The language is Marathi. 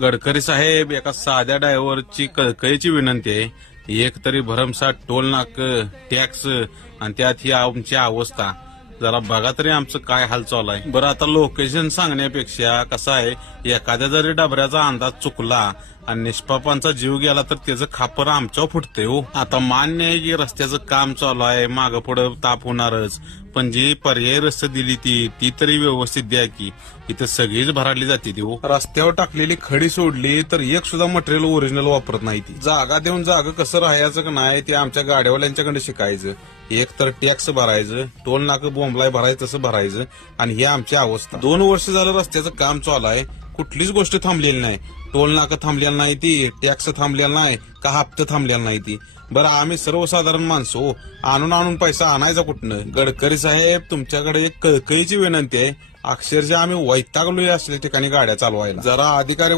गडकरी साहेब, एका साध्या ड्रायव्हरची कळकळीची विनंती आहे. एक तरी भरमसाठ टोल नाक, टॅक्स आणि त्यात ही आमची अवस्था जरा बघा तरी आमचं काय हाल चालू आहे. बरं, आता लोकेशन सांगण्यापेक्षा कसं आहे, एखाद्या जरी डबऱ्याचा अंदाज चुकला आणि निष्पापांचा जीव गेला तर त्याचं खापर आमच्यावर फुटते हो. आता मान्य आहे की रस्त्याचं काम चालू आहे, मागं पुढं ताप होणारच, पण जी पर्यायी रस्ते दिली ती तरी व्यवस्थित द्या की. इथं सगळीच भराडली जाते ती हो. रस्त्यावर टाकलेली खडी सोडली तर एक सुद्धा मटेरियल ओरिजिनल वापरत नाही ती. जागा देऊन जागा कसं राहायचं का नाही ते आमच्या गाड्यावाल्यांच्याकडे शिकायचं. एक तर टॅक्स भरायचं, टोल नाकं बोंबलाय भरायचं तसं भरायचं, आणि ही आमची अवस्था. 2 वर्ष झालं रस्त्याचं काम चालू आहे, कुठलीच गोष्ट थांबलेली नाही. टोल नाकं थांबलेलं नाही ती, टॅक्स थांबलेला नाही का, हप्ते थांबलेला नाही ती. बरं, आम्ही सर्वसाधारण माणसं हो, आणून पैसा आणायचा कुठनं? गडकरी साहेब, तुमच्याकडे एक कळकळीची विनंती आहे. अक्षरशः आम्ही वैतागलोय असल्या ठिकाणी गाड्या चालवायला. जरा अधिकारी